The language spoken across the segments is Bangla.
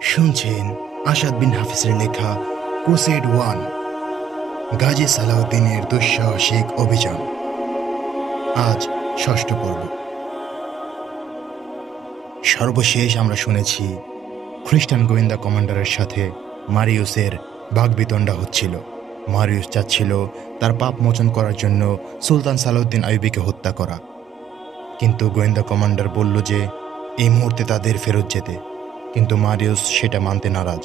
শুনছেন আসাদ বিন হাফিজের লেখা ক্রুসেড 1, গাজী সালাউদ্দিনের দুঃসাহসিক অভিযান। আজ ৬ষ্ঠ পর্ব। সর্বশেষ আমরা শুনেছি খ্রিস্টান গোয়েন্দা কমান্ডারের সাথে মারিউসের বাগবিতণ্ডা হচ্ছিল। মারিউস চাচ্ছিল তার পাপ মোচন করার জন্য সুলতান সালাউদ্দিন আইয়ুবীকে হত্যা করা, কিন্তু গোয়েন্দা কমান্ডার বলল যে এই মুহূর্তে তাদের ফেরত যেতে, কিন্তু মারিউস সেটা মানতে নারাজ।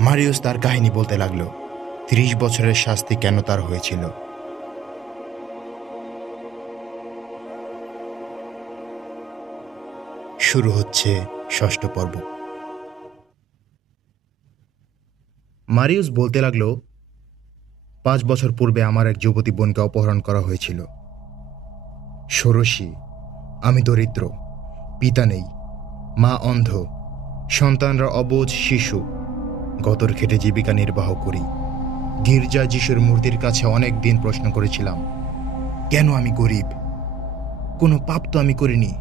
মারিউস তার কাহিনী বলতে লাগলো ৩০ বছরের শাস্তি কেন তার হয়েছিল। শুরু হচ্ছে ৬ষ্ঠ পর্ব। মারিউস বলতে লাগলো, ৫ বছর পূর্বে আমার এক যুবতী বোনকে অপহরণ করা হয়েছিল। ষোড়শী, আমি দরিদ্র, পিতা নেই, মা অন্ধ, সন্তানরা অবুঝ শিশু। গতর খেটে জীবিকা নির্বাহ করি। গির্জা যিশুর মূর্তির কাছে অনেক দিন প্রশ্ন করেছিলাম, কেন আমি গরিব? কোনো পাপ তো আমি করিনি।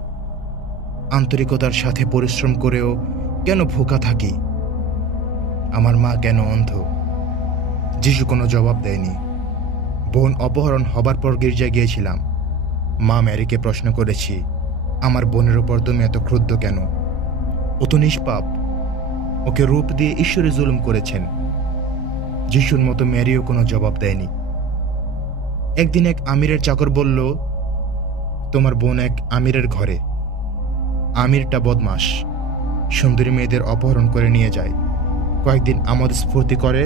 আন্তরিকতার সাথে পরিশ্রম করেও কেন ভোকা থাকি? আমার মা কেন অন্ধ? যিশু কোনো জবাব দেয়নি। বোন অপহরণ হবার পর গির্জায় গিয়েছিলাম। মা ম্যারিকে প্রশ্ন করেছি, আমার বোনের ওপর তুমি এত ক্রুদ্ধ কেন? ও তো নিষ্পাপ, ওকে রূপ দিয়ে ঈশ্বরে জুলুম করেছেন। যিশুর মতো ম্যারিও কোনো জবাব দেয়নি। একদিন এক আমিরের চাকর বলল, তোমার বোন এক আমিরের ঘরে। আমিরটা বদমাস, সুন্দরী মেয়েদের অপহরণ করে নিয়ে যায়। কয়েকদিন আমোদ স্ফূর্তি করে,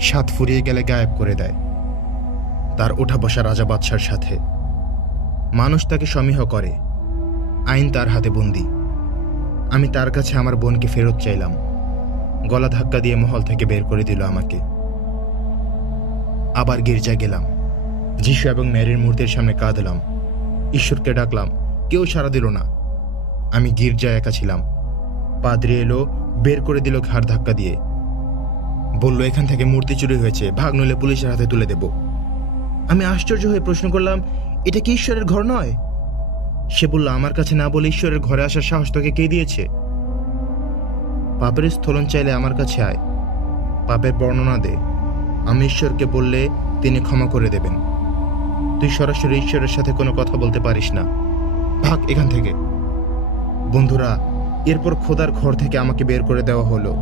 স্বাদ ফুরিয়ে গেলে গায়েব করে দেয়। তার ওঠা বসা রাজা বাদশার সাথে। মানুষ তাকে সমীহ করে, আইন তার হাতে বন্দি। আমি তার কাছে আমার বোনকে ফেরত চাইলাম। গলা ধাক্কা দিয়ে মহল থেকে বের করে দিল আমাকে। আবার গির্জায় গেলাম। যিশু এবং ম্যারির মূর্তির সামনে কাঁদলাম, ঈশ্বরকে ডাকলাম, কেউ সাড়া দিল না। আমি গির্জায় একা ছিলাম। পাদ্রী এলো, বের করে দিল ঘাড় ধাক্কা দিয়ে। বলল, এখান থেকে মূর্তি চুরি হয়েছে, ভাগ নইলে পুলিশের হাতে তুলে দেব। আমি আশ্চর্য হয়ে প্রশ্ন করলাম, এটা কি ঈশ্বরের ঘর নয়? সে বলল, আমার কাছে না বলে ঈশ্বরের ঘরে আসার সাহস তোকে কে দিয়েছে? পাপের স্থলন চাইলে আমার কাছে আয়, পাপের বর্ণনা দে। আমি ঈশ্বরকে বললে তিনি ক্ষমা করে দেবেন। তুই সরাসরি ঈশ্বরের সাথে কোনো কথা বলতে পারিস না, ভাগ এখান থেকে। বন্ধুরা, এরপর খোদার ঘর থেকে আমাকে বের করে দেওয়া হলো।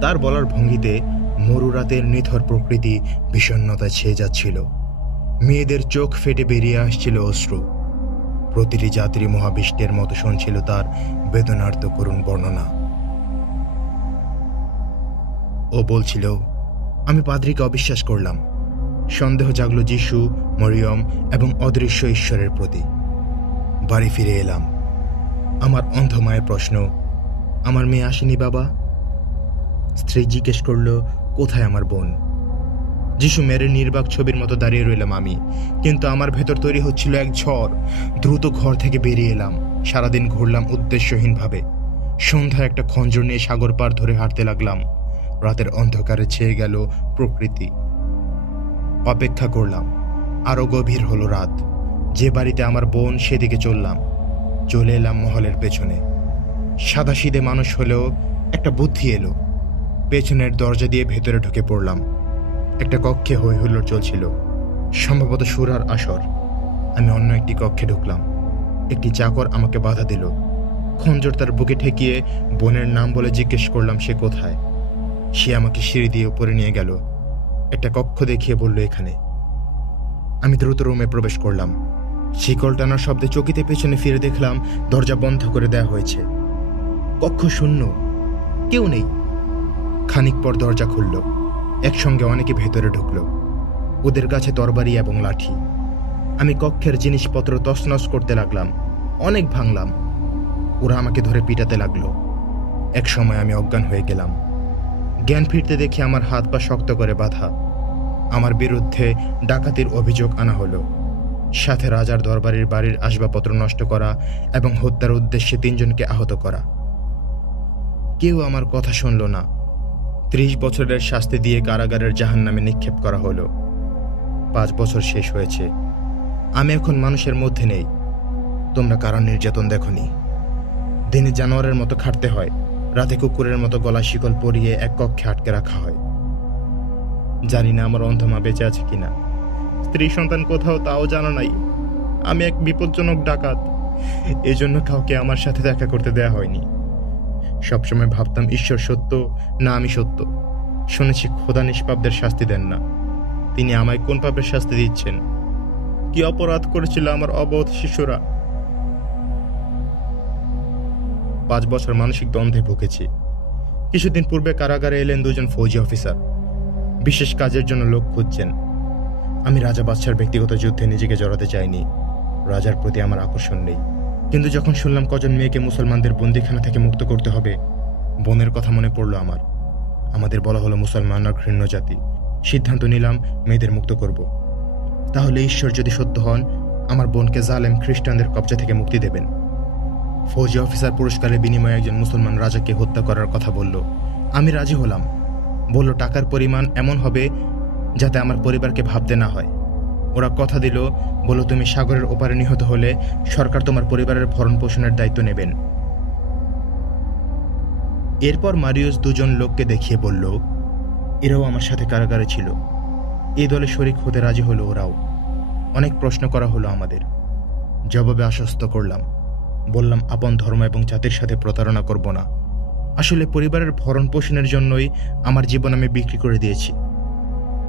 তার বলার ভঙ্গিতে মরু রাতের নিথর প্রকৃতি বিষণ্ণতা ছেয়ে যাচ্ছিল। মেয়েদের চোখ ফেটে বেরিয়ে আসছিল অশ্রু। প্রতিটি যাত্রী মহাবিষ্টের মতো শুনছিল তার বেদনার্ত করুণ বর্ণনা। ও বলছিল, আমি পাদ্রীকে অবিশ্বাস করলাম। সন্দেহ জাগল যিশু, মরিয়ম এবং অদৃশ্য ঈশ্বরের প্রতি। বাড়ি ফিরে এলাম। আমার অন্ধ মায়ের প্রশ্ন, আমার মেয়ে আসেনি বাবা? স্ত্রী জিজ্ঞেস করল, কোথায় আমার বোন? যিশু মেয়ের নির্বাক ছবির মতো দাঁড়িয়ে রইলাম আমি, কিন্তু আমার ভেতর তৈরি হচ্ছিল এক ঝড়। দ্রুত ঘর থেকে বেরিয়ে এলাম। সারাদিন ঘুরলাম উদ্দেশ্যহীনভাবে। সন্ধ্যায় একটা খঞ্জর নিয়ে সাগর পার ধরে হাঁটতে লাগলাম। রাতের অন্ধকারে ছেয়ে গেল প্রকৃতি। অপেক্ষা করলাম। আরো গভীর হলো রাত। যে বাড়িতে আমার বোন, সেদিকে চললাম। চলে এলাম মহলের পেছনে। সাদাসিধে মানুষ হলেও একটা বুদ্ধি এলো। পেছনের দরজা দিয়ে ভেতরে ঢুকে পড়লাম। একটা কক্ষে হই হুল্লোড় চলছিল, সম্ভবত সুরার আসর। আমি অন্য একটি কক্ষে ঢুকলাম। একটি চাকর আমাকে বাধা দিল। খঞ্জর তার বুকে ঠেকিয়ে বোনের নাম বলে জিজ্ঞেস করলাম সে কোথায়। সে আমাকে সিঁড়ি দিয়ে উপরে নিয়ে গেল। একটা কক্ষ দেখিয়ে বলল, এখানে। আমি দ্রুত রুমে প্রবেশ করলাম। শিকল টানার শব্দে চকিতে পেছনে ফিরে দেখলাম দরজা বন্ধ করে দেওয়া হয়েছে। কক্ষ শূন্য, কেউ নেই। খানিক পর দরজা খুলল। একসঙ্গে অনেকে ভেতরে ঢুকল। ওদের কাছে তরবারি এবং লাঠি। আমি কক্ষের জিনিসপত্র তছনছ করতে লাগলাম, অনেক ভাঙলাম। ওরা আমাকে ধরে পিটাতে লাগলো। এক সময় আমি অজ্ঞান হয়ে গেলাম। জ্ঞান ফিরতে দেখে আমার হাত পা শক্ত করে বাঁধা। আমার বিরুদ্ধে ডাকাতির অভিযোগ আনা হলো, সাথে রাজার দরবারের বাড়ির আসবাবপত্র নষ্ট করা এবং হত্যার উদ্দেশ্যে ৩ জনকে আহত করা। কেউ আমার কথা শুনল না। ৩০ বছরের শাস্তি দিয়ে কারাগারের জাহান্নামে নিক্ষেপ করা হলো। ৫ বছর শেষ হয়েছে। আমি এখন মানুষের মধ্যে নেই। তোমরা কারণ নির্যাতন দেখনি। দিনে জানোয়ারের মতো খাটতে হয়, রাতে কুকুরের মতো গলা শিকল পরিয়ে এক কক্ষে আটকে রাখা হয়। জানি না আমার অন্ধমা বেঁচে আছে কিনা, স্ত্রী সন্তান কোথাও তাও জানা নাই। আমি এক বিপজ্জনক ডাকাত, এজন্য কাউকে আমার সাথে দেখা করতে দেয়া হয়নি। সবসময় ভাবতাম ঈশ্বর সত্য, না আমি সত্য। শুনেছি খোদা নিষ্পাপদের শাস্তি দেন না। তিনি আমায় কোন পাপের শাস্তি দিচ্ছেন? কি অপরাধ করেছিল আমার অবোধ শিশুরা? 5 বছর মানসিক দ্বন্দ্বে ভুগেছি। কিছুদিন পূর্বে কারাগারে এলেন 2 জন ফৌজি অফিসার, বিশেষ কাজের জন্য লোক খুঁজছেন। আমি রাজা বাদশার ব্যক্তিগত যুদ্ধে নিজেকে জড়াতে চাইনি, রাজার প্রতি আমার আকর্ষণ নেই। কিন্তু যখন শুনলাম কজন মেয়েকে মুসলমানদের বন্দিখানা থেকে মুক্ত করতে হবে, বোনের কথা মনে পড়ল আমার। আমাদের বলা হলো মুসলমানরা ঘৃণ্য জাতি। সিদ্ধান্ত নিলাম মেয়েদের মুক্ত করব। তাহলে ঈশ্বর যদি সত্য হন, আমার বোনকে জালেম খ্রিস্টানদের কবজা থেকে মুক্তি দেবেন। ফৌজি অফিসার পুরস্কারের বিনিময়ে একজন মুসলমান রাজাকে হত্যা করার কথা বলল। আমি রাজি হলাম। বলল টাকার পরিমাণ এমন হবে যাতে আমার পরিবারকে ভাবতে না হয়। ওরা কথা দিল, বলল তুমি সাগরের ওপারে নিহত হলে সরকার তোমার পরিবারের ভরণ পোষণের দায়িত্ব নেবেন। এরপর মারিউস 2 জন লোককে দেখিয়ে বলল, এরাও আমার সাথে কারাগারে ছিল। এই দলে শরিক হতে রাজি হলো ওরাও। অনেক প্রশ্ন করা হলো আমাদের। জবাবে আশ্বস্ত করলাম। বললাম আপন ধর্ম এবং জাতির সাথে প্রতারণা করব না। আসলে পরিবারের ভরণ পোষণের জন্যই আমার জীবন আমি বিক্রি করে দিয়েছি।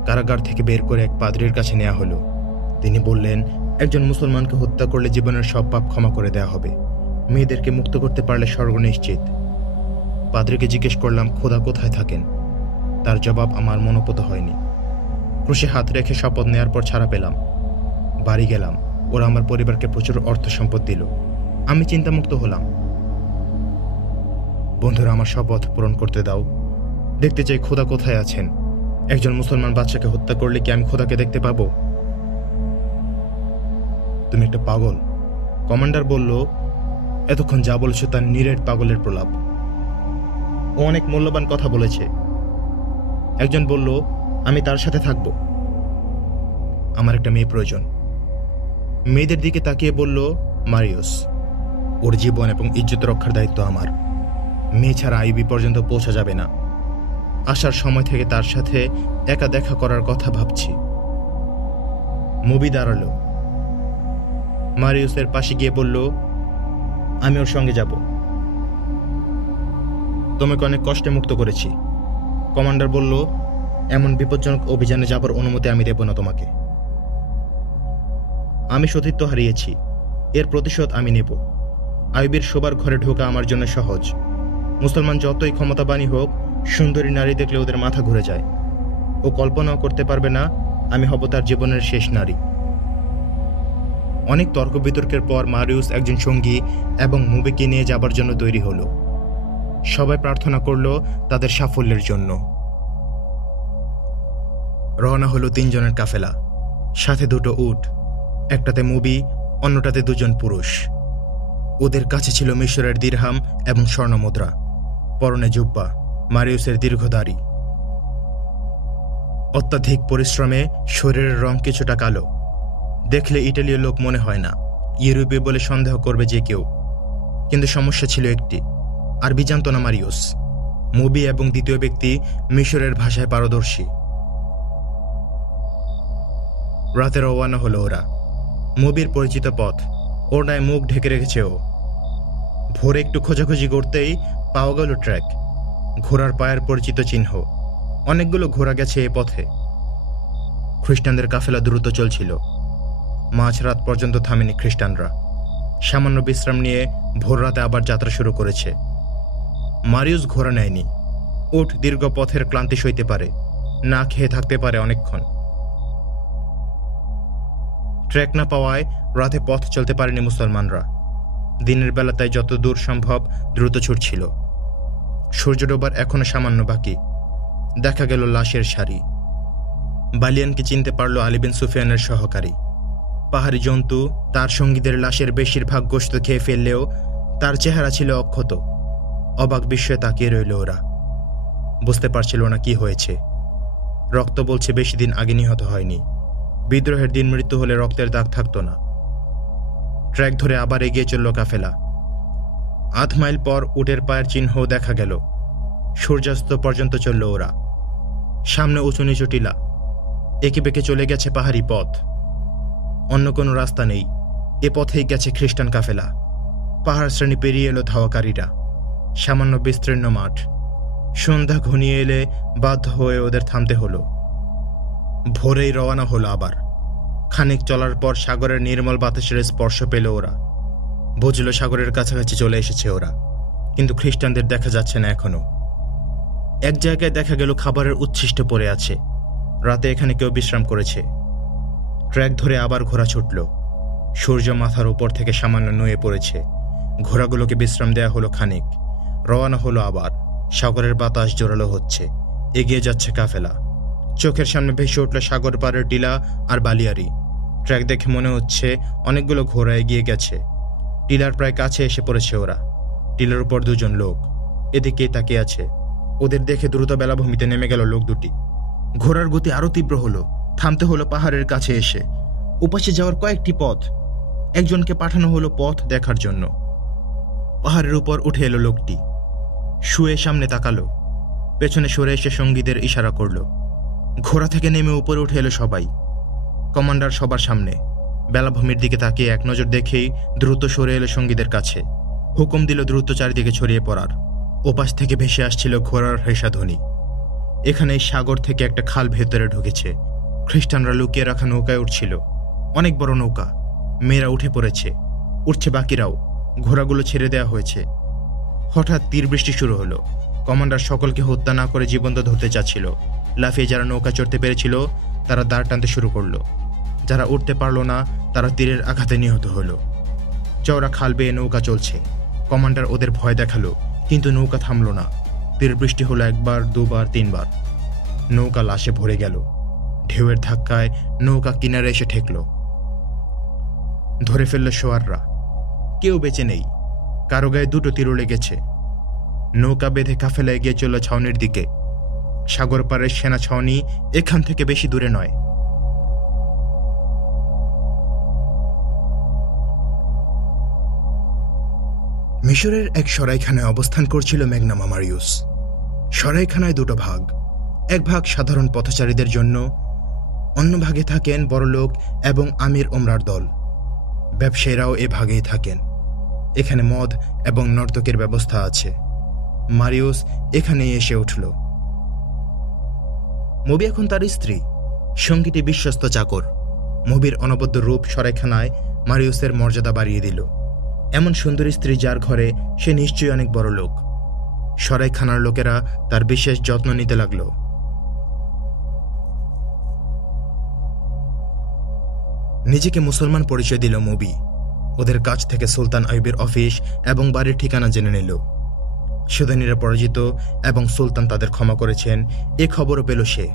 কারাগার থেকে বের করে এক পাদ্রীর কাছে নেওয়া হলো। তিনি বললেন, একজন মুসলমানকে হত্যা করলে জীবনের সব পাপ ক্ষমা করে দেয়া হবে। মেয়েদেরকে মুক্ত করতে পারলে স্বর্গ নিশ্চিত। পাদ্রীকে জিজ্ঞেস করলাম খোদা কোথায় থাকেন। তার জবাব আমার মনোপুত হয়নি। ক্রুশে হাত রেখে শপথ নেয়ার পর ছাড়া পেলাম। বাড়ি গেলাম। ওরা আমার পরিবারকে প্রচুর অর্থ সম্পদ দিল। আমি চিন্তামুক্ত হলাম। বন্ধুরা, আমার শপথ পূরণ করতে দাও। দেখতে চাই খোদা কোথায় আছেন। একজন মুসলমান বাচ্চাকে হত্যা করলে কি আমি খোদাকে দেখতে পাবো? তুমি একটা পাগল, কমান্ডার বলল। এতক্ষণ যা বলেছ তার নিরেট পাগলের প্রলাপ। ও অনেক মূল্যবান কথা বলেছে। একজন বলল, আমি তার সাথে থাকব। আমার একটা মেয়ে প্রয়োজন। মেয়েদের দিকে তাকিয়ে বলল মারিউস, ওর জীবন এবং ইজ্জত রক্ষার দায়িত্ব আমার। মেয়ে ছাড়া আইবি পর্যন্ত পৌঁছা যাবে না। আসার সময় থেকে তার সাথে একা দেখা করার কথা ভাবছি। মুভি দাঁড়ালো। মারিউসের পাশে গিয়ে বলল, আমি ওর সঙ্গে যাব। তোমাকে অনেক কষ্টে মুক্ত করেছি। কমান্ডার বলল, এমন বিপজ্জনক অভিযানে যাবার অনুমতি আমি দেব না তোমাকে। আমি সতীত্ব হারিয়েছি, এর প্রতিশোধ আমি নেব। আইবির শোবার ঘরে ঢোকা আমার জন্য সহজ। মুসলমান যতই ক্ষমতাবানই হোক, সুন্দরী নারী দেখলে ওদের মাথা ঘুরে যায়। ও কল্পনাও করতে পারবে না আমি হব তার জীবনের শেষ নারী। অনেক তর্ক বিতর্কের পর মারিউস একজন সঙ্গী এবং মুভিকে নিয়ে যাবার জন্য তৈরি হলো। সবাই প্রার্থনা করল তাদের সাফল্যের জন্য। রওনা হলো 3 জনের কাফেলা, সাথে 2টো উট, একটাতে মুভি, অন্যটাতে 2 জন পুরুষ। ওদের কাছে ছিল মিশরের দিরহাম এবং স্বর্ণমুদ্রা, পরনে জুব্বা, মারিউসের দীর্ঘ দাড়ি। অত্যাধিক পরিশ্রমে শরীরের রং কিছুটা কালো। দেখলে ইটালীয় লোক মনে হয় না, ইউরোপীয় বলে সন্দেহ করবে যে কেউ। কিন্তু সমস্যা ছিল একটি, আরবি জানত না মারিউস। মুভি এবং দ্বিতীয় ব্যক্তি মিশরের ভাষায় পারদর্শী। রাতে রওয়ানা হলো ওরা। মুভির পরিচিত পথ, ওড়নায় মুখ ঢেকে রেখেছে ও। ভোরে একটু খোঁজাখুঁজি করতেই পাওয়া গেল ট্র্যাক, ঘোড়ার পায়ের পরিচিত চিহ্ন। অনেকগুলো ঘোড়া গেছে এ পথে। খ্রিস্টানদের কাফেলা দ্রুত চলছিল। মাঝরাত পর্যন্ত থামেনি খ্রিস্টানরা। সামান্য বিশ্রাম নিয়ে ভোর রাতে আবার যাত্রা শুরু করেছে। মারিউস ঘোড়া নেয়নি। উট দীর্ঘ পথের ক্লান্তি সইতে পারে, না খেয়ে থাকতে পারে অনেকক্ষণ। ট্র্যাক না পাওয়ায় রাতে পথ চলতে পারেনি মুসলমানরা। দিনের বেলা তাই যত দূর সম্ভব দ্রুত ছুটছিল। সূর্য ডোবার এখনো সামান্য বাকি। দেখা গেল লাশের সারি। বালিয়ানকে চিনতে পারল আলী বিন সুফিয়ানের সহকারী। পাহাড়ি জন্তু তার সঙ্গীদের লাশের বেশিরভাগ গোশত খেয়ে ফেললেও তার চেহারা ছিল অক্ষত। অবাক বিস্ময়ে তাকিয়ে রইল ওরা। বুঝতে পারছিল না কি হয়েছে। রক্ত বলছে বেশি দিন আগে নিহত হয়নি। বিদ্রোহের দিন মৃত্যু হলে রক্তের দাগ থাকত না। ট্র্যাক ধরে আবার এগিয়ে চলল কাফেলা। আধ মাইল পর উটের পায়ের চিহ্ন দেখা গেল। সূর্যাস্ত পর্যন্ত চলল ওরা। সামনে উঁচু নিচু টিলা, একে বেঁকে চলে গেছে পাহাড়ি পথ। অন্য কোনো রাস্তা নেই, এ পথেই গেছে খ্রিস্টান কাফেলা। পাহাড় শ্রেণী পেরিয়ে এলো ধাওয়াকারীরা। সামান্য বিস্তীর্ণ মাঠ। সন্ধ্যা ঘনিয়ে এলে বাধ্য হয়ে ওদের থামতে হলো। ভোরেই রওনা হলো আবার। খানিক চলার পর সাগরের নির্মল বাতাসের স্পর্শ পেল ওরা। বুঝল সাগরের কাছাকাছি চলে এসেছে ওরা, কিন্তু খ্রিস্টানদের দেখা যাচ্ছে না এখনো। এক জায়গায় দেখা গেল খাবারের উচ্ছিষ্ট পড়ে আছে। রাতে এখানে কেউ বিশ্রাম করেছে। ট্র্যাক ধরে আবার ঘোড়া ছুটল। সূর্য মাথার উপর থেকে সামান্য নুয়ে পড়েছে। ঘোড়াগুলোকে বিশ্রাম দেয়া হলো খানিক। রওনা হলো আবার। সাগরের বাতাস জোরালো হচ্ছে। এগিয়ে যাচ্ছে কাফেলা। চোখের সামনে ভেসে উঠল সাগর পাড়ের টিলা আর বালিয়ারি। ট্র্যাক দেখে মনে হচ্ছে অনেকগুলো ঘোড়া এগিয়ে গেছে। টিলার প্রায় কাছে এসে পড়েছে ওরা। টিলার উপর দুজন লোক এদিকেই তাকিয়ে আছে। ওদের দেখে দ্রুত বেলাভূমিতে নেমে গেল লোক দুটি। ঘোড়ার গতি আরো তীব্র হলো। থামতে হলো পাহাড়ের কাছে এসে। উপাসে যাওয়ার কয়েকটি পথ। একজনকে পাঠানো হলো পথ দেখার জন্য। পাহাড়ের উপর উঠে এলো লোকটি। শুয়ে সামনে তাকালো। পেছনে সরে এসে সঙ্গীদের ইশারা করল। ঘোড়া থেকে নেমে উপরে উঠে এলো সবাই। কমান্ডার সবার সামনে। বেলাভূমির দিকে তাকিয়ে এক নজর দেখেই দ্রুত সরে এলো সঙ্গীদের কাছে। হুকুম দিল দ্রুত চারিদিকে ছড়িয়ে পড়ার। ওপাশ থেকে ভেসে আসছিল ঘোড়ার হেসাধ্বনি। এখানেই সাগর থেকে একটা খাল ভেতরে ঢুকেছে। খ্রিস্টানরা লুকিয়ে রাখা নৌকায় উঠছিল। অনেক বড় নৌকা। মেয়েরা উঠে পড়েছে। উঠছে বাকিরাও। ঘোড়াগুলো ছেড়ে দেওয়া হয়েছে। হঠাৎ তীর বৃষ্টি শুরু হলো। কমান্ডার সকলকে হত্যা না করে জীবন্ত ধরতে চাচ্ছিল। লাফিয়ে যারা নৌকা চড়তে পেরেছিল তারা দাঁড় টানতে শুরু করলো। যারা উঠতে পারল না তারা তীরের আঘাতে নিহত হলো। চওড়া খাল বেয়ে নৌকা চলছে। কমান্ডার ওদের ভয় দেখালো, কিন্তু নৌকা থামল না। তীর বৃষ্টি হলো একবার, দুবার, তিনবার। নৌকা লাশে ভরে গেল। ঢেউয়ের ধাক্কায় নৌকা কিনারে এসে ঠেকল। ধরে ফেলল সোয়াররা। কেউ বেঁচে নেই। কারো গায়ে দুটো তীরও লেগেছে। নৌকা বেঁধে কাফেলা এগিয়ে চলল ছাউনির দিকে। সাগর পাড়ের সেনা ছাউনি এখান থেকে বেশি দূরে নয়। মিশরের এক সরাইখানায় অবস্থান করছিল ম্যাগনাম মারিউস। সরাইখানায় দুটো ভাগ। এক ভাগ সাধারণ পথচারীদের জন্য, অন্য ভাগে থাকেন বড়লোক এবং আমির ওমরার দল। ব্যবসায়ীরাও এ ভাগেই থাকেন। এখানে মদ এবং নর্তকের ব্যবস্থা আছে। মারিউস এখানেই এসে উঠল। মবি এখন তার স্ত্রী, সঙ্গীটি বিশ্বস্ত চাকর। মবির অনবদ্য রূপ সরাইখানায় মারিউসের মর্যাদা বাড়িয়ে দিল। এমন সুন্দর স্ত্রী যার ঘরে, সে নিশ্চয়ই অনেক বড় লোক। সরাইখানার লোকেরা তার বিশেষ যত্ন নিতে লাগল। নিজেকে মুসলমান পরিচয় দিল মবি। ওদের কাছ থেকে সুলতান আইয়ুবের অফিস এবং বাড়ির ঠিকানা জেনে নিল। সুদানিরা পরাজিত এবং সুলতান তাদের ক্ষমা করেছেন এ খবরও পেল সে।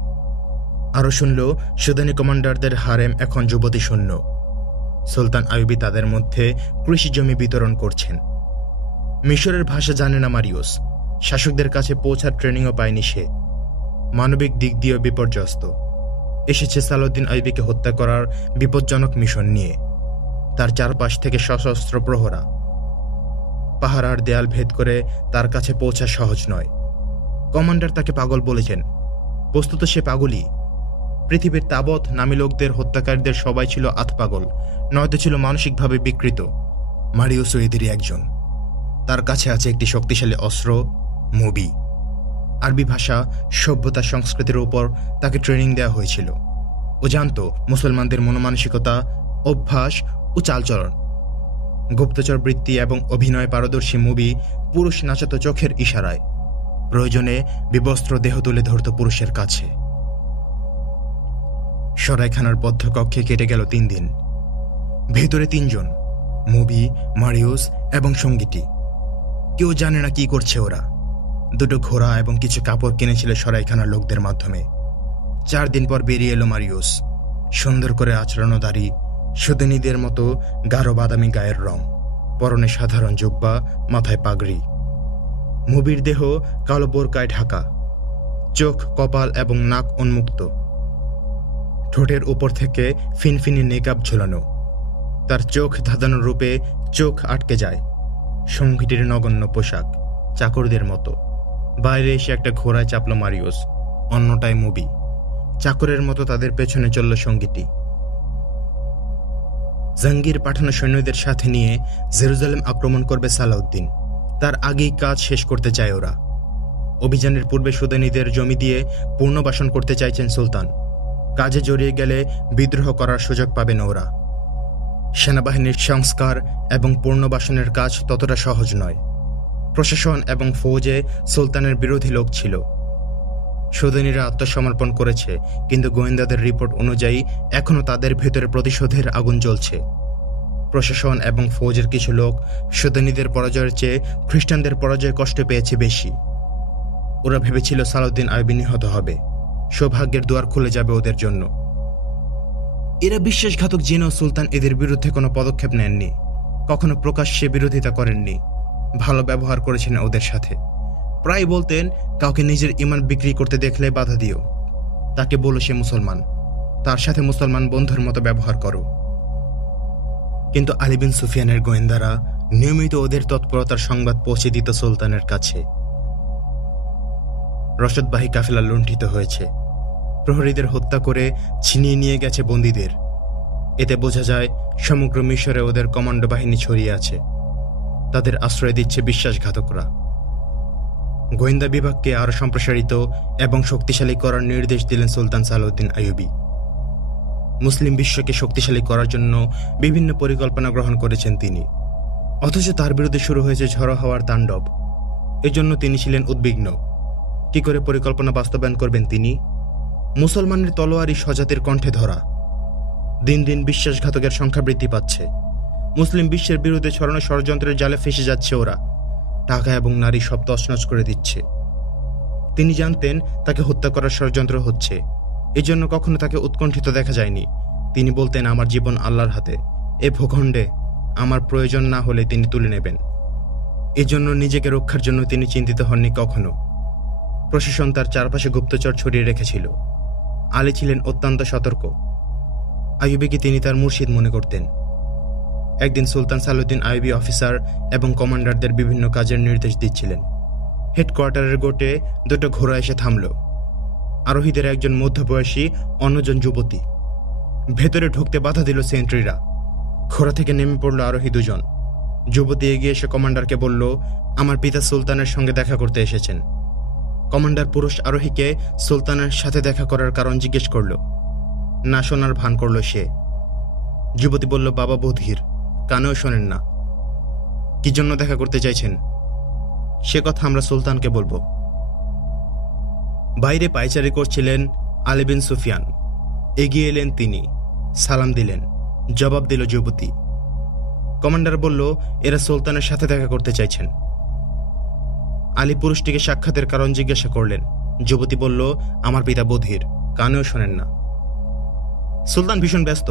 আরও শুনল সুদানি কমান্ডারদের হারেম এখন যুবতী শূন্য। সুলতান আইয়ুবী তাদের মধ্যে কৃষি জমি বিতরণ করছেন। মিশরের ভাষা জানে না মারিউস। শাসকদের কাছে পৌঁছার ট্রেনিংও পায়নি সে। মানবিক দিক দিয়েও বিপর্যস্ত। এসেছে সালাউদ্দিন আইয়ুবীকে হত্যা করার বিপজ্জনক মিশন নিয়ে। তার চারপাশ থেকে সশস্ত্র প্রহরা। পাহাড় দেয়াল ভেদ করে তার কাছে পৌঁছা সহজ নয়। কমান্ডার তাকে পাগল বলেছেন। বস্তুত সে পাগলই। পৃথিবীর তাবৎ নামী লোকদের হত্যাকারীদের সবাই ছিল আতপাগল, নয়তো ছিল মানসিকভাবে বিকৃত। মারিউসও এদেরই একজন। তার কাছে আছে একটি শক্তিশালী অস্ত্র, মবি। আরবি ভাষা, সভ্যতা, সংস্কৃতির উপর তাকে ট্রেনিং দেওয়া হয়েছিল। ও জানত মুসলমানদের মনোমানসিকতা, অভ্যাস ও চালচলন। গুপ্তচর বৃত্তি এবং অভিনয় পারদর্শী মবি পুরুষ নাচাতো চোখের ইশারায়। প্রয়োজনে বিবস্ত্র দেহ তুলে ধরত পুরুষের কাছে। সরাইখানার বদ্ধ কক্ষে কেটে গেল 3 দিন। ভেতরে 3 জন, মবি, মারিউস এবং সঙ্গীটি। কেউ জানে না কি করছে ওরা। 2টো ঘোড়া এবং কিছু কাপড় কিনেছিল সরাইখানার লোকদের মাধ্যমে। 4 দিন পর বেরিয়ে এলো মারিউস। সুন্দর করে আচরণ দাড়ি, সুদানীদের মতো গাঢ় বাদামি গায়ের রং, পরনে সাধারণ জুব্বা, মাথায় পাগড়ি। মবির দেহ কালো বোরকায় ঢাকা। চোখ, কপাল এবং নাক উন্মুক্ত। ঠোঁটের উপর থেকে ফিনফিনি নেকাব ঝোলানো। তার চোখ ধাঁধানো রূপে চোখ আটকে যায়। সঙ্গীটির নগণ্য পোশাক, চাকরদের মতো। বাইরে এসে একটা ঘোড়ায় চাপল মারিওস, অন্যটায় মুবি। চাকরের মতো তাদের পেছনে চলল সঙ্গীটি। জাহাঙ্গীর পাঠানো সৈন্যদের সাথে নিয়ে জেরুজালেম আক্রমণ করবে সালাউদ্দিন। তার আগেই কাজ শেষ করতে চায় ওরা। অভিযানের পূর্বে সুদানীদের জমি দিয়ে পুনর্বাসন করতে চাইছেন সুলতান। কাজে জড়িয়ে গেলে বিদ্রোহ করার সুযোগ পাবেন ওরা। সেনাবাহিনীর সংস্কার এবং পুনর্বাসনের কাজ ততটা সহজ নয়। প্রশাসন এবং ফৌজে সুলতানের বিরোধী লোক ছিল। সুদানীরা আত্মসমর্পণ করেছে, কিন্তু গোয়েন্দাদের রিপোর্ট অনুযায়ী এখনও তাদের ভেতরে প্রতিশোধের আগুন জ্বলছে। প্রশাসন এবং ফৌজের কিছু লোক সুদানীদের পরাজয়ের চেয়ে খ্রিস্টানদের পরাজয় কষ্ট পেয়েছে বেশি। ওরা ভেবেছিল সালাউদ্দিন আইয়ুবী নিহত হবে, সৌভাগ্যের দুয়ার খুলে যাবে ওদের জন্য। এরা বিশ্বাসঘাতক জেনেও সুলতান এদের বিরুদ্ধে কোনো পদক্ষেপ নেননি, কখনো প্রকাশ্যে বিরোধিতা করেননি। ভালো ব্যবহার করেছেন ওদের সাথে। প্রায় বলতেন, কাউকে নিজের ঈমান বিক্রি করতে দেখলে বাধা দিও, তাকে বলো সে মুসলমান, তার সাথে মুসলমান বন্ধুর মতো ব্যবহার করো। কিন্তু আলী বিন সুফিয়ানের গোয়েন্দারা নিয়মিত ওদের তৎপরতার সংবাদ পৌঁছে দিত সুলতানের কাছে। রসদবাহী কাফেলা লুণ্ঠিত হয়েছে, প্রহরীদের হত্যা করে ছিনিয়ে নিয়ে গেছে বন্দীদের। এতে বোঝা যায় সমগ্র মিশরে ওদের কমান্ডো বাহিনী ছড়িয়ে আছে। তাদের আশ্রয় দিচ্ছে বিশ্বাসঘাতকরা। গোয়েন্দা বিভাগকে আরও সম্প্রসারিত এবং শক্তিশালী করার নির্দেশ দিলেন সুলতান সালাউদ্দিন আইয়ুবী। মুসলিম বিশ্বকে শক্তিশালী করার জন্য বিভিন্ন পরিকল্পনা গ্রহণ করেছেন তিনি। অথচ তার বিরুদ্ধে শুরু হয়েছে ঝড়ো হওয়ার তাণ্ডব। এজন্য তিনি ছিলেন উদ্বিগ্ন। কি করে পরিকল্পনা বাস্তবায়ন করবেন তিনি? মুসলমানের তলোয়ারই স্বজাতির কণ্ঠে ধরা। দিন দিন বিশ্বাসঘাতকের সংখ্যা বৃদ্ধি পাচ্ছে। মুসলিম বিশ্বের বিরুদ্ধে ছড়ানো ষড়যন্ত্রের জালে ফেসে যাচ্ছে ওরা। টাকা এবং নারী সব তছনছ করে দিচ্ছে। তিনি জানতেন তাকে হত্যা করার ষড়যন্ত্র হচ্ছে, এজন্য কখনো তাকে উৎকণ্ঠিত দেখা যায়নি। তিনি বলতেন, আমার জীবন আল্লাহর হাতে, এ ভূখণ্ডে আমার প্রয়োজন না হলে তিনি তুলে নেবেন। এজন্য নিজেকে রক্ষার জন্য তিনি চিন্তিত হননি কখনো। প্রশাসন তার চারপাশে গুপ্তচর ছড়িয়ে রেখেছিল। আলী ছিলেন অত্যন্ত সতর্ক। আইয়ুবীকে তিনি তার মুর্শিদ মনে করতেন। একদিন সুলতান সালাউদ্দিন আইয়ুবী অফিসার এবং কমান্ডারদের বিভিন্ন কাজের নির্দেশ দিচ্ছিলেন। হেডকোয়ার্টারের গোটে দুটো ঘোড়া এসে থামল। আরোহীদের একজন মধ্যবয়সী, অন্যজন যুবতী। ভেতরে ঢুকতে বাধা দিল সেন্ট্রিরা। ঘোড়া থেকে নেমে পড়ল আরোহী দুজন। যুবতী এগিয়ে এসে কমান্ডারকে বলল, আমার পিতা সুলতানের সঙ্গে দেখা করতে এসেছেন। কমান্ডার পুরুষ আরোহীকে সুলতানের সাথে দেখা করার কারণ জিজ্ঞেস করল। না শোনার ভান করল সে। যুবতী বলল, বাবা বধির, কানেও শোনেন না। কি জন্য দেখা করতে চাইছেন? সে কথা আমরা সুলতানকে বলবো। বাইরে পায়চারি করছিলেন আলী বিন সুফিয়ান। এগিয়ে এলেন তিনি, সালাম দিলেন। জবাব দিল যুবতী। কমান্ডার বলল, এরা সুলতানের সাথে দেখা করতে চাইছেন। আলী পুরুষটিকে সাক্ষাতের কারণ জিজ্ঞাসা করলেন। যুবতী বলল, আমার পিতা বধির, কানেও শোনেন না। সুলতান ভীষণ ব্যস্ত,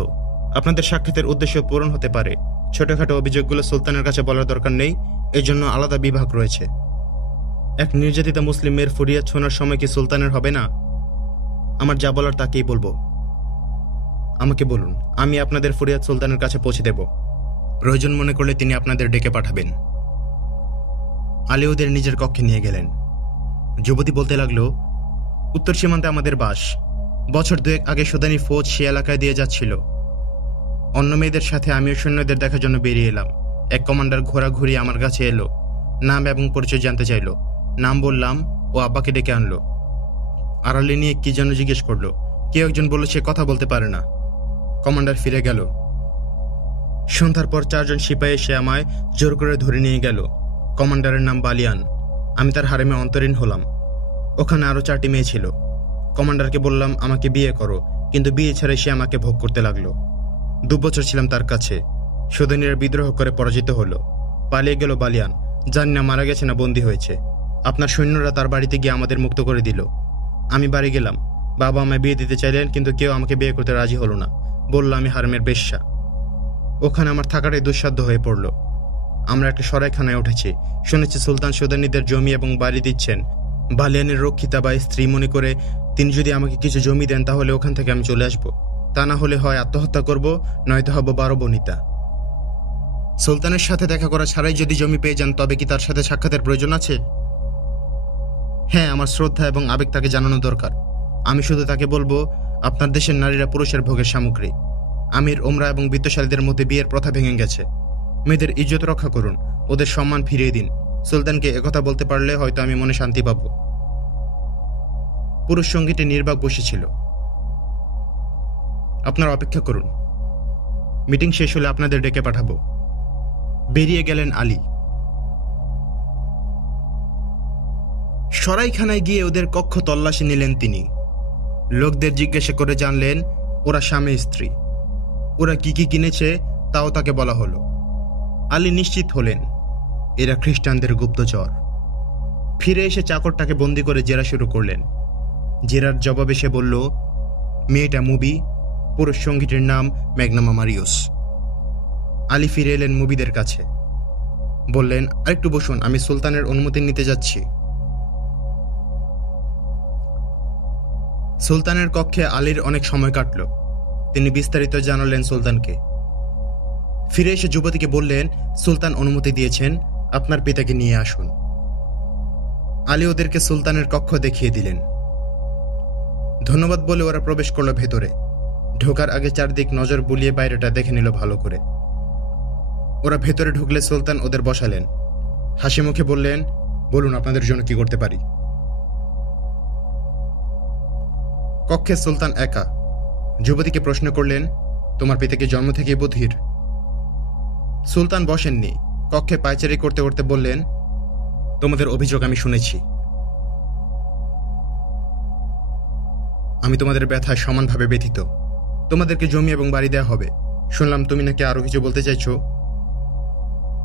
আপনাদের সাক্ষাতের উদ্দেশ্য পূরণ হতে পারে। ছোটখাটো অভিযোগগুলো সুলতানের কাছে বলার দরকার নেই, এর জন্য আলাদা বিভাগ রয়েছে। এক নির্যাতিতা মুসলিম মেয়ের ফরিয়াদ শোনার সময় কি সুলতানের হবে না? আমার যা বলার তাকেই বলবো। আমাকে বলুন, আমি আপনাদের ফরিয়াদ সুলতানের কাছে পৌঁছে দেব। প্রয়োজন মনে করলে তিনি আপনাদের ডেকে পাঠাবেন। আলী ওদের নিজের কক্ষে নিয়ে গেলেন। যুবতী বলতে লাগলো, উত্তর সীমান্তে আমাদের বাস। বছর দুয়েক আগে সুদানি ফৌজ সে এলাকায় দিয়ে যাচ্ছিল। অন্য মেয়েদের সাথে আমিও সৈন্যদের দেখার জন্য বেরিয়ে এলাম। এক কমান্ডার ঘোড়া ঘুরিয়ে আমার কাছে এলো, নাম এবং পরিচয় জানতে চাইল। নাম বললাম, ও আব্বাকে ডেকে আনলো। আড়ালে নিয়ে কি যেন জিজ্ঞেস করলো। কেউ একজন বলল সে কথা বলতে পারে না। কমান্ডার ফিরে গেল। সন্ধ্যার পর 4 জন সিপাহী এসে আমায় জোর করে ধরে নিয়ে গেল। কমান্ডারের নাম বালিয়ান। আমি তার হারেমে অন্তরীণ হলাম। ওখানে আরো 4টি মেয়ে ছিল। কমান্ডারকে বললাম, আমাকে বিয়ে করো, কিন্তু বিয়ে ছাড়াই সে আমাকে ভোগ করতে লাগলো। 2 বছর ছিলাম তার কাছে। সুদানীরা বিদ্রোহ করে পরাজিত হলো। পালিয়ে গেল বালিয়ান। জানি না মারা গেছে না বন্দী হয়েছে। আপনার সৈন্যরা তার বাড়িতে গিয়ে আমাদের মুক্ত করে দিল। আমি বাড়ি গেলাম। বাবা আমায় বিয়ে দিতে চাইলেন, কিন্তু কেউ আমাকে বিয়ে করতে রাজি হলো না। বলল আমি হারামের বেশ্যা। ওখানে আমার থাকাটাই দুঃসাধ্য হয়ে পড়ল। আমরা একটা সরাইখানায় উঠেছি। শুনেছি সুলতান সুদানীদের জমি এবং বাড়ি দিচ্ছেন। বালিয়ানের রক্ষিতা বা স্ত্রী মনে করে তিনি যদি আমাকে কিছু জমি দেন তাহলে ওখান থেকে আমি চলে আসব। তা না হলে হয় আত্মহত্যা করব, নয়তো হব 12 বনিতা। সুলতানের সাথে দেখা করা ছাড়াই যদি জমি পেয়ে যান তবে কি তার সাথে সাক্ষাতের প্রয়োজন আছে? হ্যাঁ, আমার শ্রদ্ধা এবং আবেগ তাকে জানানো দরকার। আমি শুধু তাকে বলবো, আপনার দেশের নারীরা পুরুষের ভোগের সামগ্রী। আমির, ওমরা এবং বিত্তশালীদের মধ্যে বিয়ের প্রথা ভেঙে গেছে। মেয়েদের ইজ্জত রক্ষা করুন, ওদের সম্মান ফিরিয়ে দিন। সুলতানকে একথা বলতে পারলে হয়তো আমি মনে শান্তি পাব। পুরুষ সঙ্গীটি নির্বাক বসেছিল। আপনারা অপেক্ষা করুন, মিটিং শেষ হলে আপনাদের ডেকে পাঠাবো। বেরিয়ে গেলেন আলী। সরাইখানায় গিয়ে ওদের কক্ষ তল্লাশি নিলেন তিনি। লোকদের জিজ্ঞাসা করে জানলেন ওরা স্বামী স্ত্রী। ওরা কি কি কিনেছে তাও তাকে বলা হলো। আলী নিশ্চিত হলেন এরা খ্রিস্টানদের গুপ্তচর। ফিরে এসে চাকরটাকে বন্দি করে জেরা শুরু করলেন। জেরার জবাবে সে বলল, মেয়েটা মুবি, পুরুষ সঙ্গীটির নাম ম্যাগনামা মারিউস। আলী ফিরে এলেন মুবিদের কাছে। বললেন, আরেকটু বসুন, আমি সুলতানের অনুমতি নিতে যাচ্ছি। সুলতানের কক্ষে আলীর অনেক সময় কাটল। তিনি বিস্তারিত জানালেন সুলতানকে। ফিরে এসে যুবতীকে বললেন, সুলতান অনুমতি দিয়েছেন, আপনার পিতাকে নিয়ে আসুন। আলী ওদেরকে সুলতানের কক্ষ দেখিয়ে দিলেন। ধন্যবাদ বলে ওরা প্রবেশ করল ভেতরে। ঢোকার আগে চারদিক নজর বুলিয়ে বাইরেটা দেখে নিল ভালো করে। ওরা ভেতরে ঢুকলে সুলতান ওদের বসালেন। হাসি মুখে বললেন, বলুন আপনাদের জন্য কি করতে পারি। কক্ষে সুলতান একা। যুবতীকে প্রশ্ন করলেন, তোমার পিতা কি জন্ম থেকেই বধির? সুলতান বসেননি, কক্ষে পায়চারি করতে করতে বললেন, তোমাদের অভিযোগ আমি শুনেছি। আমি তোমাদের ব্যথায় সমানভাবে ব্যথিত। তোমাদেরকে জমি এবং বাড়ি দেওয়া হবে। শুনলাম তুমি নাকি আরো কিছু বলতে চাইছো।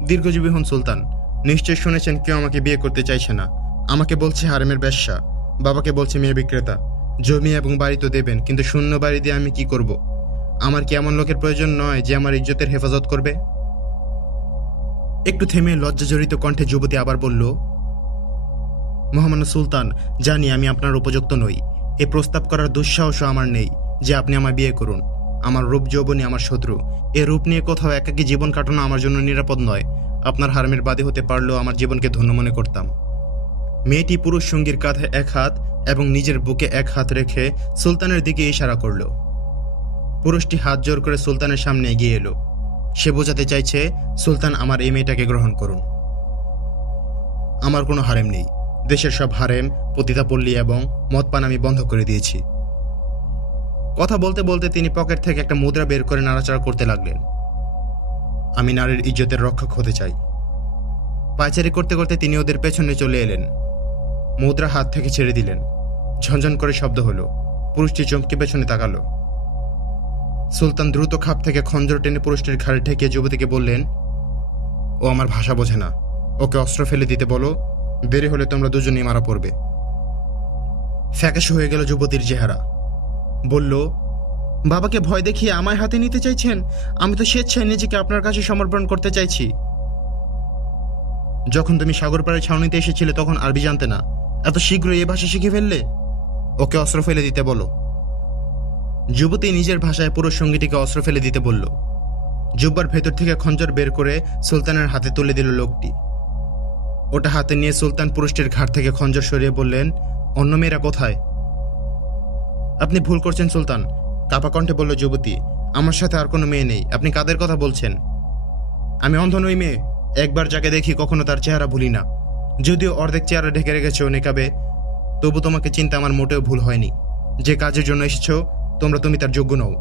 দীর্ঘজীবী হন সুলতান। নিশ্চয় শুনেছেন কেউ আমাকে বিয়ে করতে চাইছে না। আমাকে বলছে হারেমের বেশ্যা, বাবাকে বলছে মেয়ে বিক্রেতা। জমি এবং বাড়ি তো দেবেন, কিন্তু শূন্য বাড়ি দিয়ে আমি কি করব? আমার কি এমন লোকের প্রয়োজন নয় যে আমার ইজ্জতের হেফাজত করবে? একটু থেমে লজ্জাজড়িত কণ্ঠে যুবতী আবার বলল, মহামান্য সুলতান, জানি আমি আপনার উপযুক্ত নই। এ প্রস্তাব করার দুঃসাহসও আমার নেই যে আপনি আমায় বিয়ে করুন। আমার রূপ যৌবনই আমার শত্রু। এ রূপ নিয়ে কোথাও একাকী জীবন কাটানো আমার জন্য নিরাপদ নয়। আপনার হারামের বাদী হতে পারলেও আমার জীবনকে ধন্য মনে করতাম। মেয়েটি পুরুষ সঙ্গীর কাঁধে এক হাত এবং নিজের বুকে এক হাত রেখে সুলতানের দিকে ইশারা করল। পুরুষটি হাত জোর করে সুলতানের সামনে এগিয়ে এলো। সে বোঝাতে চাইছে, সুলতান আমার এই মেয়েটাকে গ্রহণ করুন। আমার কোনো হারেম নেই। দেশের সব হারেম, পতিতাপল্লী এবং মদপান আমি বন্ধ করে দিয়েছি। কথা বলতে বলতে তিনি পকেট থেকে একটা মুদ্রা বের করে নাড়াচাড়া করতে লাগলেন। আমি নারীর ইজ্জতের রক্ষক হতে চাই। পায়চারি করতে করতে তিনি ওদের পেছনে চলে এলেন। মুদ্রা হাত থেকে ছেড়ে দিলেন। ঝনঝন করে শব্দ হলো। পুরুষটি চমকে পেছনে তাকালো। সুলতান দ্রুত খাপ থেকে খঞ্জর টেনে পুরুষটির ঘাড়ে ঠেকিয়ে যুবতীকে বললেন, ও আমার ভাষা বোঝে না। ওকে অস্ত্র ফেলে দিতে বলো, দেরি হলে তোমরা দুজনেই মারা পড়বে। ফ্যাকাশে হয়ে গেল যুবতীর চেহারা। বলল, বাবাকে ভয় দেখিয়ে আমায় হাতে নিতে চাইছেন? আমি তো স্বেচ্ছায় নিজেকে আপনার কাছে সমর্পণ করতে চাইছি। যখন তুমি সাগরপাড়ের ছাউনিতে এসেছিলে তখন আরবি জানতে না, এত শীঘ্রই এ ভাষা শিখে ফেললে? ওকে অস্ত্র ফেলে দিতে বলো। যুবতী নিজের ভাষায় পুরুষ সঙ্গীটিকে অস্ত্র ফেলে দিতে বলল। জুব্বার ভেতর থেকে খঞ্জর বের করে সুলতানের হাতে তুলে দিল লোকটি। ওটা হাতে নিয়ে সুলতান পুরুষটির ঘাট থেকে খঞ্জর সরিয়ে বললেন, অন্য মেয়েরা কোথায়? আপনি ভুল করছেন সুলতান, কাপা কণ্ঠে বলল যুবতী। আমার সাথে আর কোনো মেয়ে নেই। আপনি কাদের কথা বলছেন? আমি অন্ধ নই মেয়ে। একবার যাকে দেখি কখনো তার চেহারা ভুলি না। যদিও অর্ধেক চেহারা ঢেকে রেখেছ নেকাবে, তবু তোমাকে চিন্তা আমার মোটেও ভুল হয়নি। যে কাজের জন্য এসেছ তুমি তার যোগ্য নও।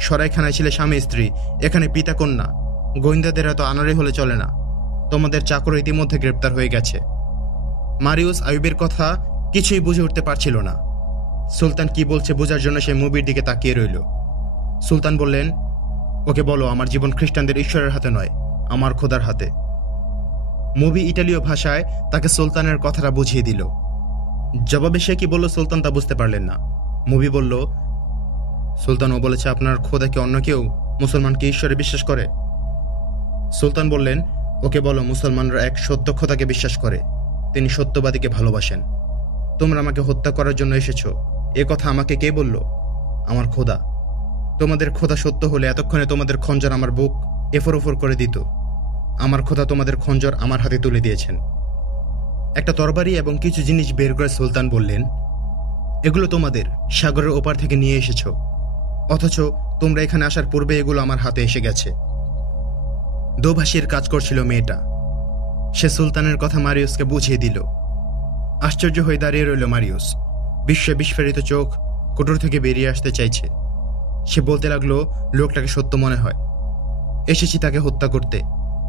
সরাইখানায় ছিলে স্বামী স্ত্রী, এখানে পিতা কন্যা। গোয়েন্দাদের এত আনারে হলে চলে না। তোমাদের চাকর ইতিমধ্যে গ্রেপ্তার হয়ে গেছে। মারিউস আইয়ুবের কথা কিছুই বুঝে উঠতে পারছিল না। সুলতান কি বলছে বোঝার জন্য সে মুভির দিকে তাকিয়ে রইল। সুলতান বললেন, ওকে বলো আমার জীবন খ্রিস্টানদের ঈশ্বরের হাতে নয়, আমার খোদার হাতে। মুভি ইটালীয় ভাষায় তাকে সুলতানের কথাটা বুঝিয়ে দিল। জবাবে সে কি বলল সুলতান তা বুঝতে পারলেন না। মুভি বলল, সুলতান ও বলেছে আপনার খোদাকে অন্য কেউ মুসলমানকে ঈশ্বরে বিশ্বাস করে। সুলতান বললেন, ওকে বলো মুসলমানরা এক সত্য খোদাকে বিশ্বাস করে, তিনি সত্যবাদীকে ভালোবাসেন। তোমরা আমাকে হত্যা করার জন্য এসেছ, এ কথা আমাকে কে বলল? আমার খোদা। তোমাদের খোদা সত্য হলে এতক্ষণে তোমাদের খঞ্জর আমার বুক এফর ওফর করে দিত। আমার খোদা তোমাদের খঞ্জর আমার হাতে তুলে দিয়েছেন। একটা তরবারি এবং কিছু জিনিস বের করে সুলতান বললেন, এগুলো তোমাদের সাগরের ওপার থেকে নিয়ে এসেছ, অথচ তোমরা এখানে আসার পূর্বে এগুলো আমার হাতে এসে গেছে। দোভাষীর কাজ করছিল মেয়েটা। সে সুলতানের কথা মারিউসকে বুঝিয়ে দিল। আশ্চর্য হয়ে দাঁড়িয়ে রইল মারিউস। বিস্ফারিত চোখ কোটর থেকে বেরিয়ে আসতে চাইছে। সে বলতে লাগলো, লোকটাকে সত্য মনে হয়। এসেছি তাকে হত্যা করতে।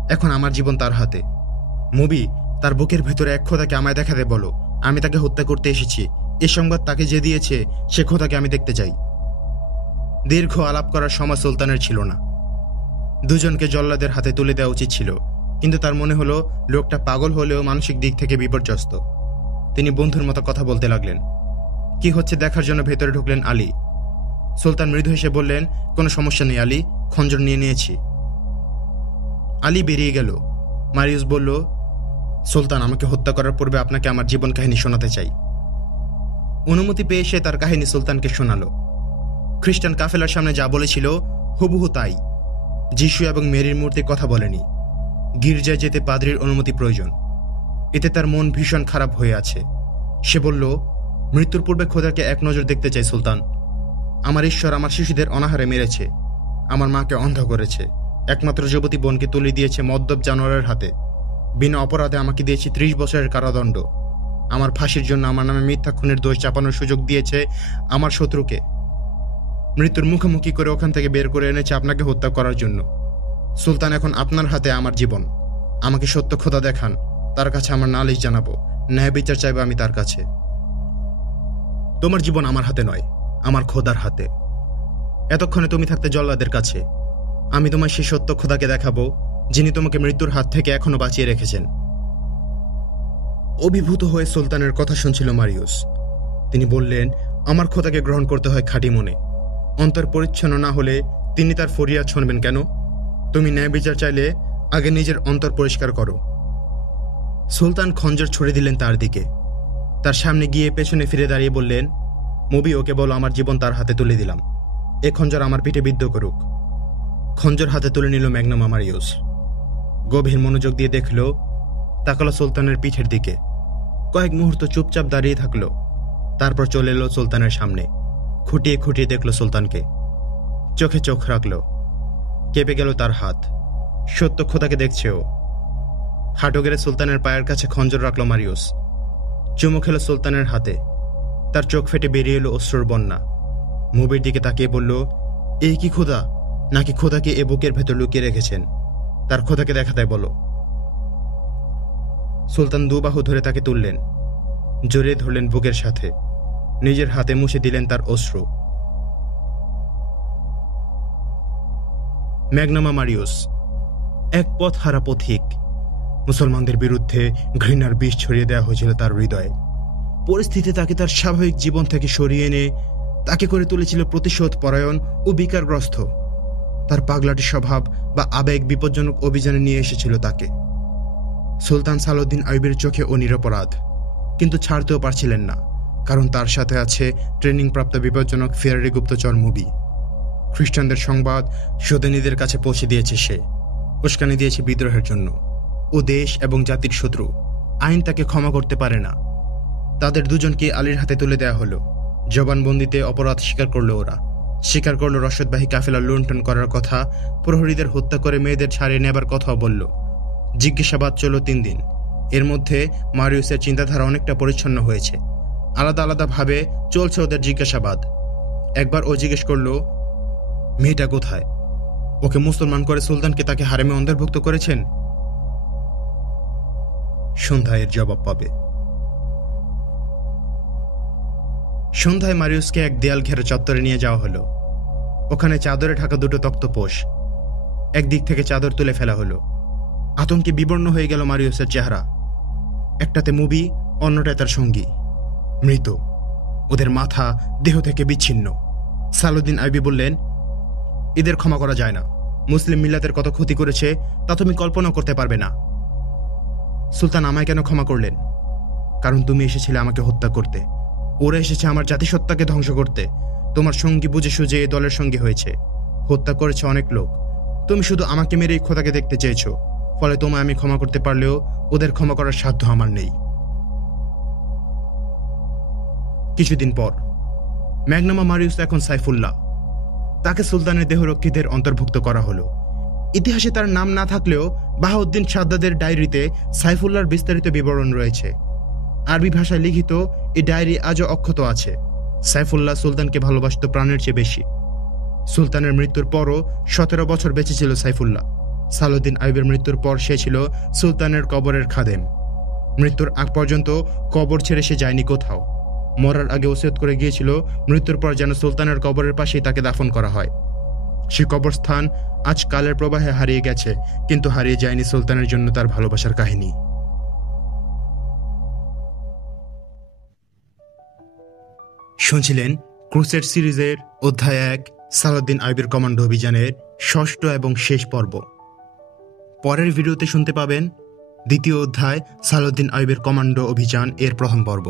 এখন আমার জীবন তার হাতে। মুবি, তার বুকের ভেতরে এক খোদাকে আমায় দেখাতে বলো। আমি তাকে হত্যা করতে এসেছি। এ সংবাদ তাকে যে দিয়েছে সে খোদাকে আমি দেখতে চাই। দীর্ঘ আলাপ করার সময় সুলতানের ছিল না। দুজনকে জল্লাদের হাতে তুলে দেওয়া উচিত ছিল, কিন্তু তার মনে হলো লোকটা পাগল হলেও মানসিক দিক থেকে বিপর্যস্ত। তিনি বন্ধুর মতো কথা বলতে লাগলেন। কি হচ্ছে দেখার জন্য ভেতরে ঢুকলেন আলী। সুলতান মৃদু হেসে বললেন, কোনো সমস্যা নেই আলী, খঞ্জর নিয়ে নিয়েছি। আলী বেরিয়ে গেল। মারিউস বলল, সুলতান, আমাকে হত্যা করার পূর্বে আপনাকে আমার জীবন কাহিনী শোনাতে চাই। অনুমতি পেয়ে সে তার কাহিনী সুলতানকে শোনাল। খ্রিস্টান কাফেলার সামনে যা বলেছিল হুবহু তাই। যিশু এবং মেরির মূর্তির কথা বলেনি। গির্জায় যেতে পাদ্রির অনুমতি প্রয়োজন। এতে তার মন ভীষণ খারাপ হয়ে আছে। সে বলল, মৃত্যুর পূর্বে খোদাকে এক নজর দেখতে চাই সুলতান। আমার ঈশ্বর আমার শিশুদের অনাহারে মেরেছে, আমার মাকে অন্ধ করেছে, একমাত্র যুবতী বোনকে তুলে দিয়েছে মদ্যপ জানোয়ারের হাতে। বিনা অপরাধে আমাকে দিয়েছে 30 বছরের কারাদণ্ড। আমার ফাঁসির জন্য আমার নামে মিথ্যা খুনের দোষ চাপানোর সুযোগ দিয়েছে আমার শত্রুকে। মৃত্যুর মুখোমুখি করে ওখান থেকে বের করে এনেছে আপনাকে হত্যা করার জন্য। সুলতান, এখন আপনার হাতে আমার জীবন। আমাকে সত্য খোদা দেখান, তার কাছে আমার নালিশ জানাবো, ন্যায় বিচার চাইবো আমি তার কাছে। তোমার জীবন আমার হাতে নয়, আমার খোদার হাতে। এতক্ষণে তুমি থাকতে জল্লাদের কাছে। আমি তোমায় সেই সত্য খোদাকে দেখাবো, যিনি তোমাকে মৃত্যুর হাত থেকে এখনো বাঁচিয়ে রেখেছেন। অভিভূত হয়ে সুলতানের কথা শুনছিল মারিউস। তিনি বললেন, আমার খোদাকে গ্রহণ করতে হয় খাঁটি মনে। অন্তর পরিচ্ছন্ন না হলে তিনি তার ফরিয়াদ শুনবেন কেন? তুমি ন্যায় বিচার চাইলে আগে নিজের অন্তর পরিষ্কার করো। সুলতান খঞ্জর ছুড়ে দিলেন তার দিকে। তার সামনে গিয়ে পেছনে ফিরে দাঁড়িয়ে বললেন, মুবি, ওকে বলো আমার জীবন তার হাতে তুলে দিলাম। এ খঞ্জর আমার পিঠে বিদ্ধ করুক। খঞ্জর হাতে তুলে নিল ম্যাগনাম মারিউস। গভীর মনোযোগ দিয়ে দেখল, তাকালো সুলতানের পিঠের দিকে। কয়েক মুহূর্ত চুপচাপ দাঁড়িয়ে থাকলো। তারপর চলে এলো সুলতানের সামনে। খুঁটিয়ে খুঁটিয়ে দেখল সুলতানকে। চোখে চোখ রাখল। কেঁপে গেল তার হাত। সত্য খোদাকে দেখছে ও। হাঁটু গেড়ে সুলতানের পায়ের কাছে খঞ্জর রাখল মারিউস। চুমু খেল সুলতানের হাতে। তার চোখ ফেটে বেরিয়ে এলো অশ্রুর বন্যা। মুবির দিকে তাকিয়ে বলল, এই কি খোদা, নাকি খোদাকে এ বুকের ভেতর লুকিয়ে রেখেছেন? তার খোদাকে দেখাতে বলো। সুলতান দুবাহু ধরে তাকে তুললেন, জড়িয়ে ধরলেন বুকের সাথে, নিজের হাতে মুছে দিলেন তার অশ্রু। ম্যাগনামা মারিউস এক পথহারা পথিক। মুসলমানদের বিরুদ্ধে ঘৃণার বিষ ছড়িয়ে দেওয়া হয়েছিল তার হৃদয়ে। পরিস্থিতি তাকে তার স্বাভাবিক জীবন থেকে সরিয়ে এনে তাকে করে তুলেছিল প্রতিশোধ পরায়ণ ও বিকারগ্রস্ত। তার পাগলাটি স্বভাব বা আবেগ বিপজ্জনক অভিযানে নিয়ে এসেছিল তাকে। সুলতান সালাউদ্দিন আইয়ুবের চোখে ও নিরপরাধ, কিন্তু ছাড়তেও পারছিলেন না, কারণ তার সাথে আছে ট্রেনিংপ্রাপ্ত বিপজ্জনক ফেরারি গুপ্তচর মুবি। খ্রিস্টানদের সংবাদ সৌদানিদের কাছে পৌঁছে দিয়েছে সে। উস্কানি দিয়েছে বিদ্রোহের জন্য। ও দেশ এবং জাতির শত্রু। আইন তাকে ক্ষমা করতে পারে না। তাদের দুজনকে আলীর হাতে তুলে দেওয়া হলো। জবানবন্দিতে অপরাধ স্বীকার করলো ওরা। স্বীকার করলো রসদবাহী কাফেলা লুণ্ঠন করার কথা, প্রহরীদের হত্যা করে মেয়েদের ছাড়িয়ে নেবার কথাও বলল। জিজ্ঞাসাবাদ চলল 3 দিন। এর মধ্যে মারিউসের চিন্তাধারা অনেকটা পরিচ্ছন্ন হয়েছে। আলাদা আলাদাভাবে চলছে ওদের জিজ্ঞাসাবাদ। একবার ও জিজ্ঞেস করল, মেয়েটা কোথায়? ওকে মুসলমান করে সুলতানকে তাকে হারেমে অন্তর্ভুক্ত করেছেন। সন্ধ্যায় এর জবাব পাবে। সন্ধ্যায় মারিউসকে এক দেয়াল ঘেরা চত্বরে নিয়ে যাওয়া হলো। ওখানে চাদরে ঢাকা 2টো তক্তপোষ। একদিক থেকে চাদর তুলে ফেলা হলো। আতঙ্কে বিবর্ণ হয়ে গেল মারিউসের চেহারা। একটাতে মুবি, অন্যটায় তার সঙ্গী। মৃত, ওদের মাথা দেহ থেকে বিচ্ছিন্ন। সালাউদ্দিন আইয়ুবী বললেন, এদের ক্ষমা করা যায় না। মুসলিম মিল্লাতের কত ক্ষতি করেছে তা তুমি কল্পনা করতে পারবে না। সুলতান, আমায় কেন ক্ষমা করলেন? কারণ তুমি এসেছিলে আমাকে হত্যা করতে। ওরা এসেছে আমার জাতিসত্তাকে ধ্বংস করতে। তোমার সঙ্গী বুঝে সুঝে এই দলের সঙ্গী হয়েছে। হত্যা করেছে অনেক লোক। তুমি শুধু আমাকে মেরে এই খোদাকে দেখতে চেয়েছ। ফলে তোমায় আমি ক্ষমা করতে পারলেও ওদের ক্ষমা করার সাধ্য আমার নেই। কিছুদিন পর ম্যাগনামা মারিউস এখন সাইফুল্লাহ। তাকে সুলতানের দেহরক্ষীদের অন্তর্ভুক্ত করা হলো। ইতিহাসে তার নাম না থাকলেও বাহাউদ্দিন সাদ্দাদের ডায়েরিতে সাইফুল্লাহর বিস্তারিত বিবরণ রয়েছে। আরবি ভাষায় লিখিত এই ডায়েরি আজও অক্ষত আছে। সাইফুল্লাহ সুলতানকে ভালোবাসত প্রাণের চেয়ে বেশি। সুলতানের মৃত্যুর পরও 17 বছর বেঁচে ছিল সাইফুল্লাহ। সালাউদ্দিন আইয়ুবের মৃত্যুর পর সে ছিল সুলতানের কবরের খাদেম। মৃত্যুর আগ পর্যন্ত কবর ছেড়ে সে যায়নি কোথাও। মরার আগে ওসিয়ত করে গিয়েছিল মৃত্যুর পর যেন সুলতানের কবরের পাশেই তাকে দাফন করা হয়। সে কবরস্থান আজ কালের প্রবাহে হারিয়ে গেছে, কিন্তু হারিয়ে যায়নি সুলতানের জন্য তার ভালোবাসার কাহিনী। শুনছিলেন ক্রুসেড সিরিজের অধ্যায় 1 সালাউদ্দিন আইয়ুবের কমান্ডো অভিযানের 6ষ্ঠ এবং শেষ পর্ব। পরের ভিডিওতে শুনতে পাবেন দ্বিতীয় অধ্যায় সালাউদ্দিন আইয়ুবের কমান্ডো অভিযান এর প্রথম পর্ব।